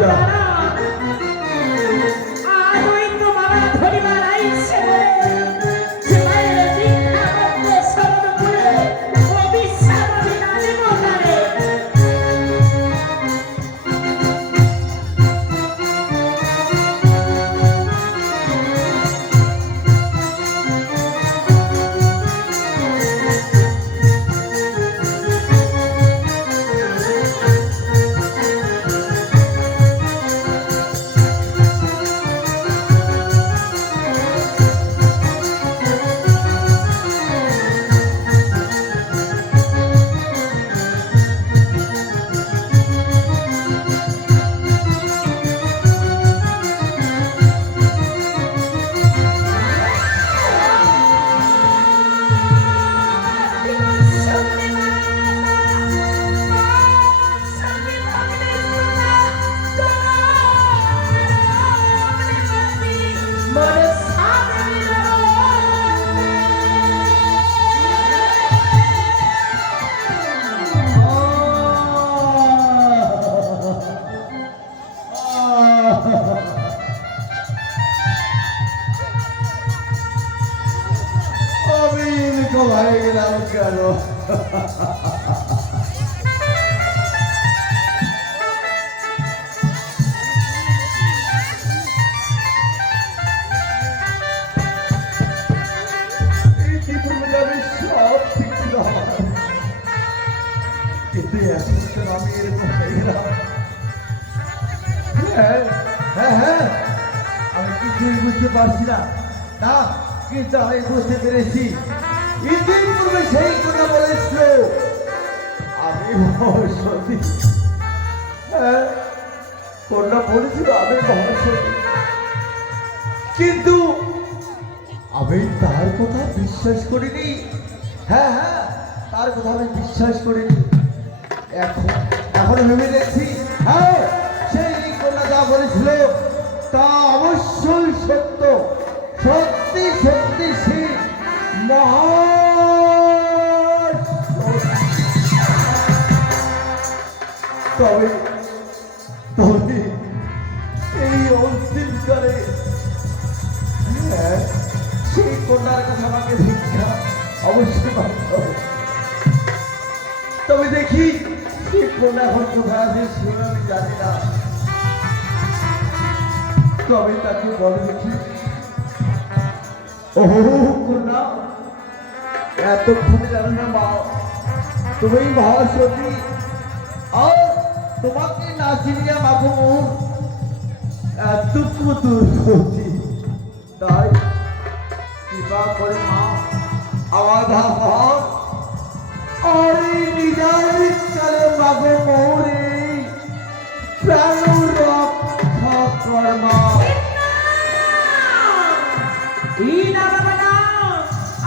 মহিলা হয়ে গেলাম কেন? সব ঠিক ছিল কিন্তু এখন কেন আমি এরকম হয়ে গেলাম? হ্যাঁ হ্যাঁ হ্যাঁ, আমি কিছুই বুঝতে পারছি না। না, কিন্তু আমি বুঝতে পেরেছি ইতিপূর্বে সেই কথা বলেছিল আমি মহাসতী। হ্যাঁ, কন্যা বলেছিল আমি মহাসতী, কিন্তু আমি তার কথা বিশ্বাস করিনি। হ্যাঁ হ্যাঁ, তার কথা আমি বিশ্বাস করিনি। এখন ভেবে দেখছি, হ্যাঁ, সেই কন্যা যা বলেছিল তা অবশ্যই সত্য। সত্যি সত্যি সে তবে তবে এই অন্তিমকালে সেই কন্যার কাছে আমাকে ভিক্ষা অবশ্যই পাঠাতে হবে। তবে দেখি সেই কন্যা এখন কোথায় আছে সেটা আমি জানি না। তবে তাকে বলে দেখি, ও কন্যা, এতক্ষণে জানো না মা তুমি মহাসতী, আর তোমাকে না চিনিয়া মাগো এতটুকু দুর্গতি, তাই কৃপা করে মা আমার ভাবর আর নিজের ইচ্ছারে মাগো মোরে প্রাণ রক্ষা কর মা।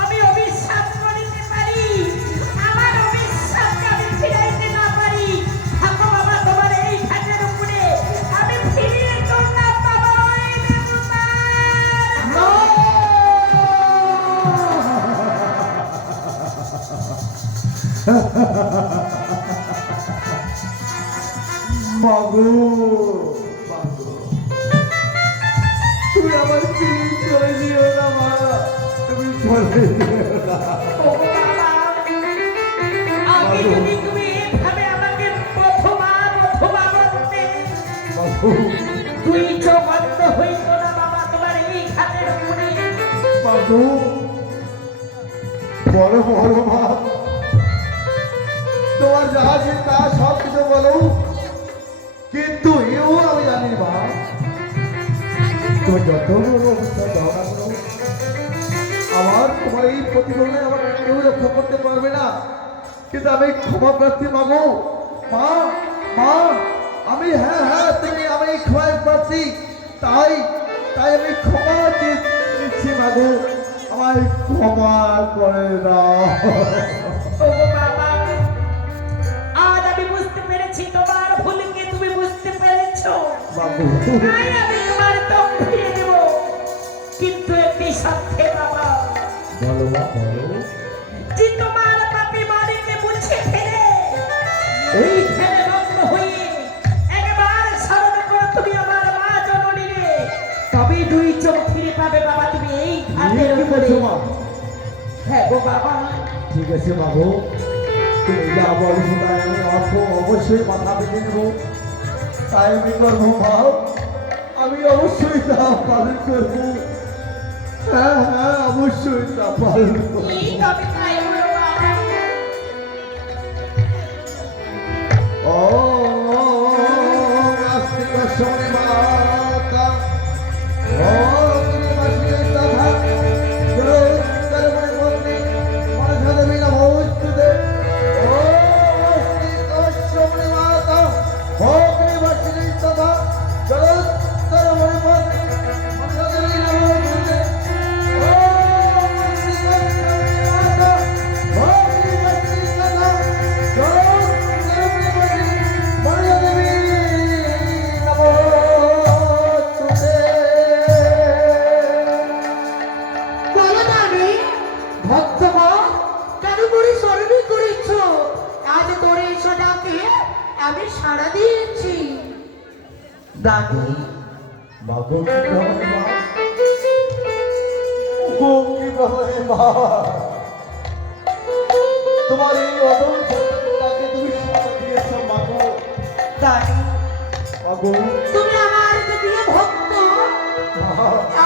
আমি অবিশ্বাস করিতে পারি, আমার অবিশ্বাসকে আমি ফিরাইতে না পারি। থাকো বাবা তোমার এই ঘাটের উপরে, আমি ফিরিয়ে কন্যা পাবো। মাগো তুমি আমার ফিরে চলে যেও না মা, তুমি চলে যেও না। আমি যদি তুমি এভাবে আমাকে প্রথমা বলতে, তুই চোখ বন্ধ হইত না বাবা তোমার এই ঘাটের উপরে। মাগো বড় বড় মা, তোমার যা আছে তা সব কিছু বলো, কিন্তু এও আমি জানি মা তুমি যত বড় অবস্থা দাও না করো, আমার তোমার এই প্রতিবন্ধে আমাকে কেউ রক্ষা করতে পারবে না। কিন্তু আমি ক্ষমা প্রার্থী মাগো মা, মা আমি, হ্যাঁ হ্যাঁ তুমি আমি ক্ষমা প্রার্থী, তাই তাই আমি ক্ষমা দিচ্ছি মাগো, আমায় ক্ষমা করে দাও। বাবা, আজ আমি বুঝতে পেরেছি তোমার ভুলকে তুমি বুঝতে পেরেছো। মাগো আমি তোমার দম ফিরে দেব, কিন্তু একটি সাথে বাবা। বলো মা বলো। যে তোমার পাপে বাড়িতে মুছে ফেলে ওই ফেলে বন্ধ হয়ে একবার স্মরণ করব খাটের কি উপরে। বলছো মা? হ্যাঁ গো বাবা, ঠিক আছে বাবু, তুমি যা বলছো তাই আমি অবশ্যই মাথা পেতে নেবো। তাই আমি করবো মা, আমি অবশ্যই তা পালন করবো। হ্যাঁ হ্যাঁ, অবশ্যই তা পালন করবো। ঠিক হবে তাই হলো বাবা। ও আস্তিক শোনে মাতা, ও তুমি বাসিয়ে তথা জলোত্তর মনে বন্দে মনসা দেবী নমস্তুতে। ও আস্তিক শোনে মাতা, ও তুমি বাসিয়ে তথা জলোত্তর মনে বন্দে মনসা দেবী নমস্তুতে। ও আস্তিক শোনে মাতা, ও তুমি বাসিয়ে তথা জলোত্তর মনে বন্দে মনসা দেবী নমস্তুতে। বলো দানি, ভক্তগণ, কেন করে স্মরণই করেছ? আজ তোর এসো ডাকে আমি সাড়া দিয়েছি। দাদি বাবু কি করে মা? ও কি করে মা? তোমার এই অদল সত্যতাকে তুমি সাড়া দিয়েছো মাগো। দানি, মাগো তুমি আমার যে প্রিয় ভক্ত, মা,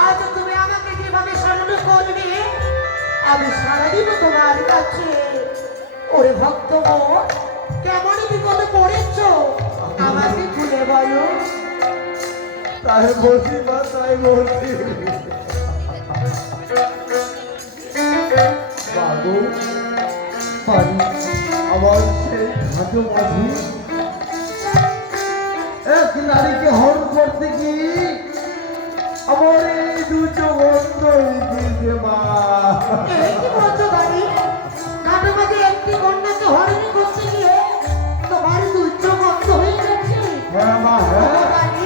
আজ তুমি আমাকে যেভাবে স্মরণ করবে আমি সাড়া দিব তোমার কাছে। ওরে ভক্তগণ, কেমন বিপদে পড়েছ আমাকে খুলে বলো। তাই বলছি মা, তাই বলছি। বাবু পারি আমার সেই ঘাটো মাঝি এক নারীকে হরণ করতে গিয়ে আমার এই দুটো বন্ধ দিয়েছে মা। এই কি বলছো দানি? কাটো মাঝে একটি কন্যাকে হরণি করতে গিয়ে তোমার দুর্য বন্ধ হয়ে গেছে। হ্যাঁ মা, ও হ্যাঁ। দানি,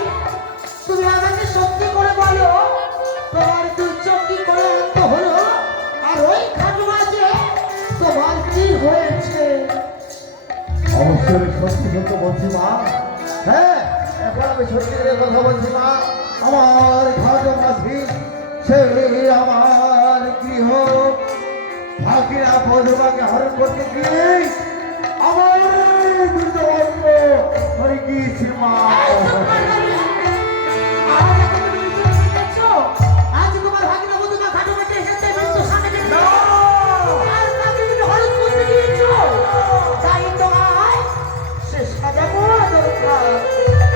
তুমি আমাকে সত্যি করে বলো, তোমার দুর্য কি করে অন্ত হলো? আর ওই খাটো মাঝে তোমার কি হয়েছে? অবশ্যই আমি সত্যি সত্য বলছি মা। হ্যাঁ, এখন আমি সত্যি করে কথা বলছি মা। আমার ঘাটো মাঝি সেই আমার গৃহ ভাগিনা পদবাকে হরণ করতে গিয়ে আমার দুটো অঙ্গ হয়ে গিয়েছে মা। এই তোমার দানি, আজ এত তুমি নিজে শিখেছো? আজ তোমার ভাগিনা বধূরা খাটো মাঝে এসেছে মৃত্যু সামনে দেখে। আর তাকে তুমি হরণ করতে গিয়েছো। তাই তোমার সে সাজা পাওয়া দরকার।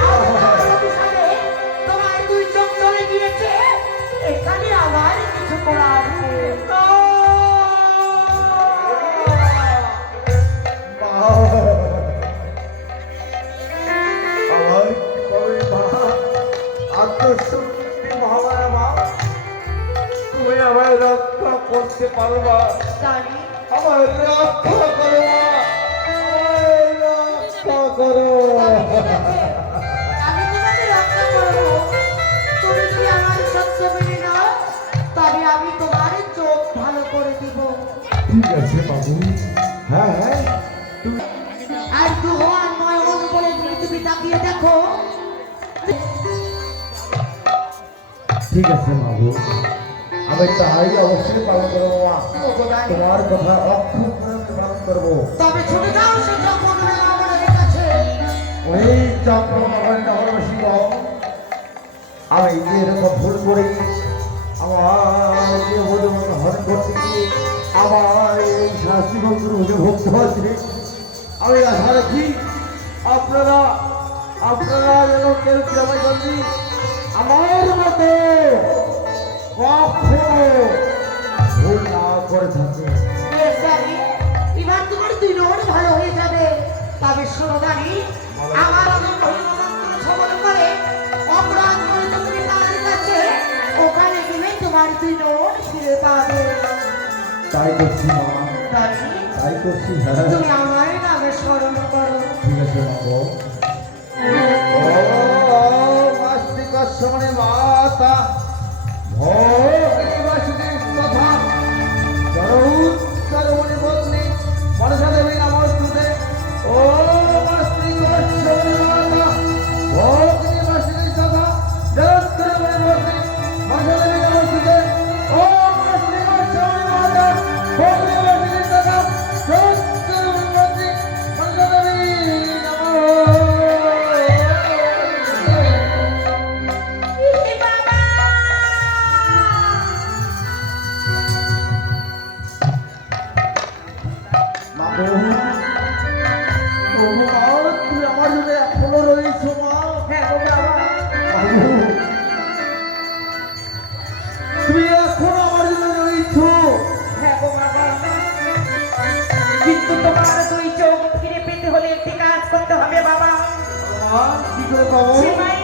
আজ তার অভিশাপে তোমার দুই চোখ চলে গিয়েছে। এখানে আমার কিছু করার নেই। আমার কি করবে মা? আত্মশক্তি মহামায়া মা, তুমি আমায় রক্ষা করতে পারবা। জানি, আমার রক্ষা করো মা, আমায় রক্ষা করো। আমি তোমাকে রক্ষা করবো। তুমি যদি আমার সত্য মেনে নাও, তবে আমি তোমার চোখ ভালো করে দিব। ঠিক আছে বাবু, হ্যাঁ হ্যাঁ, তুমি আর দুহান নয় বলে যদি তুমি তাকিয়ে দেখো, ঠিক আছে বাবু, আমি তাই অবশ্যই পালন করবো মা। ভগবান, তোমার কথা অক্ষর করে আমি পালন করবো। তবে ছুটে যাও সে চক্রবেলা আমাদের কাছে। ওই চক্রবর্তী নগরবাসী আমি যে এরকম ভুল করি, আমার যে বধূকে হরণ করতে গিয়ে আমার এই শাস্তি মুখে ভুগতে হচ্ছে। আমি আশা রাখি আপনারা আপনারা যেন কেউ গ্রামে গঞ্জি আমার মতো কখনো ভুল না করে থাকে। বেশ জানি, এবার তোমার দুই নম্বর ভালো হয়ে যাবে। তবে শোনো জানি, আমার মহিমামন্ত্র শ্রবণ করে অপরাধ করে তো তুমি তার কাছে ওখানে গেলে তোমার দুই নম্বর ফিরে পাবে। তাই করছি মা, জানি, তাই করছি। হ্যাঁ তুমি আমার নামে স্মরণ করো। ঠিক আছে বাবু। নাস্তিক শমনে মাতা ভোগনিবাসিনী তথা জরৌৎকর্মণি পত্নী মনসা দেবী নমস্তুতে। ও নাস্তিক শমনে মাতা ভোগনিবাসিনী তথা জরৌৎকর্মণি পত্নী মনসা দেবী নমস্তুতে। ও নাস্তিক বলছো মা? হ্যাঁ গো বাবা। বাবু, তুমি এখন আমার জন্য রয়েছো। হ্যাঁ গো বাবা, কিন্তু তোমার দুই চোখ ফিরে পেতে হলে একটি কাজ করতে হবে বাবা। মা কি করে পাবো? সে মায়ের